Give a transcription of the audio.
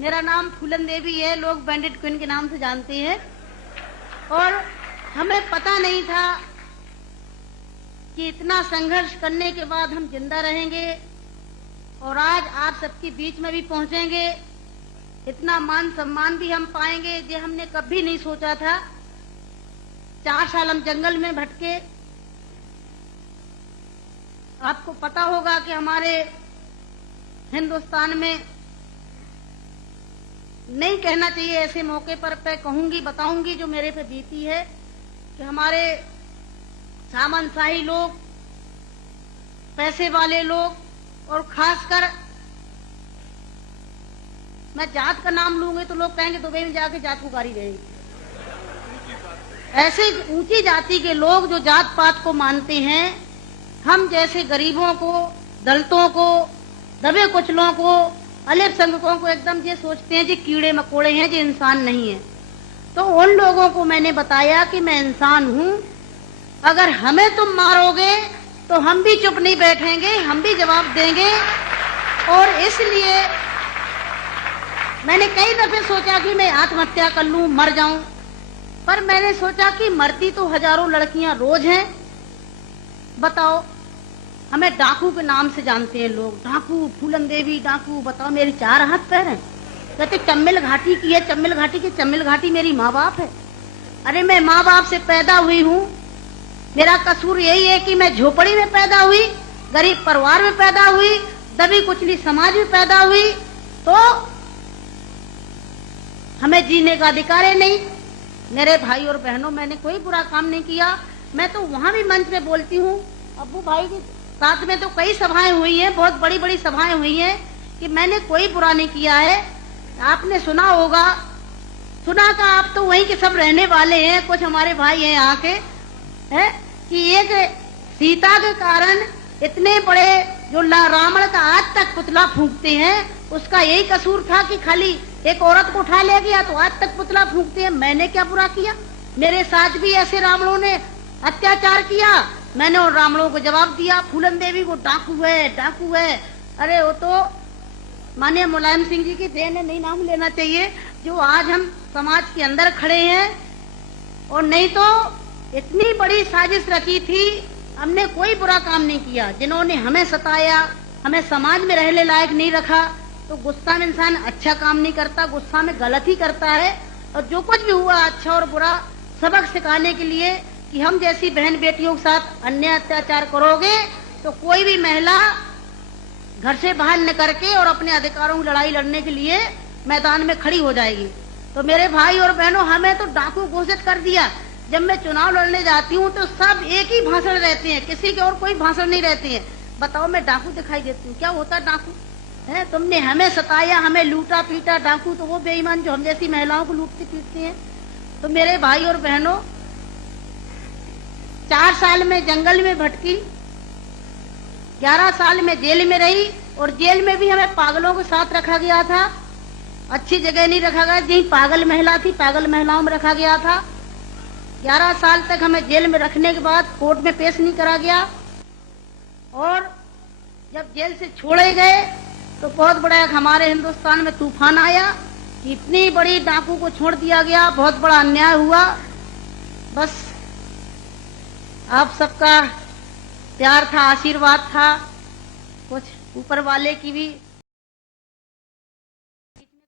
मेरा नाम फूलन देवी है, लोग बैंडेड क्वीन के नाम से जानते हैं। और हमें पता नहीं था कि इतना संघर्ष करने के बाद हम जिंदा रहेंगे और आज आप सबके बीच में भी पहुंचेंगे, इतना मान सम्मान भी हम पाएंगे, ये हमने कभी नहीं सोचा था। 4 साल हम जंगल में भटके। आपको पता होगा कि हमारे हिंदुस्तान में, नहीं कहना चाहिए ऐसे मौके पर, कहूंगी, बताऊंगी जो मेरे पे बीती है, कि हमारे सामंतशाही लोग, पैसे वाले लोग, और खासकर मैं जात का नाम लूंगी तो लोग कहेंगे दुबई में जाके जात पुकारी रहेगी। ऐसे ऊंची जाति के लोग जो जात पात को मानते हैं, हम जैसे गरीबों को, दलितों को, दबे कुचलों को, अल्पसंख्यकों को एकदम ये सोचते हैं जी कीड़े मकोड़े हैं, जी इंसान नहीं है। तो उन लोगों को मैंने बताया कि मैं इंसान हूं, अगर हमें तुम मारोगे तो हम भी चुप नहीं बैठेंगे, हम भी जवाब देंगे। और इसलिए मैंने कई दफे सोचा कि मैं आत्महत्या कर लूं, मर जाऊं, पर मैंने सोचा कि मरती तो हजारों लड़कियां रोज हैं। बताओ, हमें डाकू के नाम से जानते हैं लोग, डाकू, फूलन देवी डाकू। बताओ, मेरी 4 हाथ पैर हैं। कहते चम्मिल घाटी की है, चम्मिल घाटी की, चम्मिल घाटी मेरी माँ बाप है। अरे मैं माँ बाप से पैदा हुई हूँ, मेरा कसूर यही है कि मैं झोपड़ी में पैदा हुई, गरीब परिवार में पैदा हुई, दबी कुचली समाज में पैदा हुई, तो हमें जीने का अधिकार है नहीं। मेरे भाई और बहनों, मैंने कोई बुरा काम नहीं किया। मैं तो वहां भी मंच पे बोलती हूँ, अब्बू भाई के साथ में तो कई सभाएं हुई हैं, बहुत बड़ी बड़ी सभाएं हुई हैं, कि मैंने कोई बुरा नहीं किया है। आपने सुना होगा, सुना था, आप तो वहीं के सब रहने वाले हैं, कुछ हमारे भाई हैं यहाँ के, है कि एक सीता के कारण इतने बड़े जो रावण का आज तक पुतला फूंकते हैं, उसका यही कसूर था कि खाली एक औरत को उठा ले गया तो आज तक पुतला फूंकते हैं। मैंने क्या बुरा किया? मेरे साथ भी ऐसे रावणों ने अत्याचार किया, मैंने उन रावणों को जवाब दिया। फूलन देवी को डाकू है, डाकू है। अरे वो तो माननीय मुलायम सिंह जी की देन है, नहीं नाम लेना चाहिए, जो आज हम समाज के अंदर खड़े हैं। और नहीं तो इतनी बड़ी साजिश रची थी, हमने कोई बुरा काम नहीं किया। जिन्होंने हमें सताया, हमें समाज में रहने लायक नहीं रखा, तो गुस्सा में इंसान अच्छा काम नहीं करता, गुस्सा में गलत ही करता है। और जो कुछ भी हुआ, अच्छा और बुरा, सबक सिखाने के लिए कि हम जैसी बहन बेटियों के साथ अन्याय अत्याचार करोगे तो कोई भी महिला घर से बाहर निकल के और अपने अधिकारों की लड़ाई लड़ने के लिए मैदान में खड़ी हो जाएगी। तो मेरे भाई और बहनों, हमें तो डाकू घोषित कर दिया। जब मैं चुनाव लड़ने जाती हूँ तो सब एक ही भाषण रहते हैं, किसी के और कोई भाषण नहीं रहते हैं। बताओ, मैं डाकू दिखाई देती हूँ? क्या होता डाकू है? तुमने हमें सताया, हमें लूटा पीटा। डाकू तो वो बेईमान जो हम जैसी महिलाओं को लूटते पीटते हैं। तो मेरे भाई और बहनों, 4 साल में जंगल में भटकी, 11 साल में जेल में रही, और जेल में भी हमें पागलों के साथ रखा गया था। अच्छी जगह नहीं रखा गया, जहीं पागल महिला थी, पागल महिलाओं में रखा गया था। 11 साल तक हमें जेल में रखने के बाद कोर्ट में पेश नहीं करा गया। और जब जेल से छोड़े गए तो बहुत बड़ा हमारे हिंदुस्तान में तूफान आया कि इतनी बड़ी डाकू को छोड़ दिया गया, बहुत बड़ा अन्याय हुआ। बस आप सबका प्यार था, आशीर्वाद था, कुछ ऊपर वाले की भी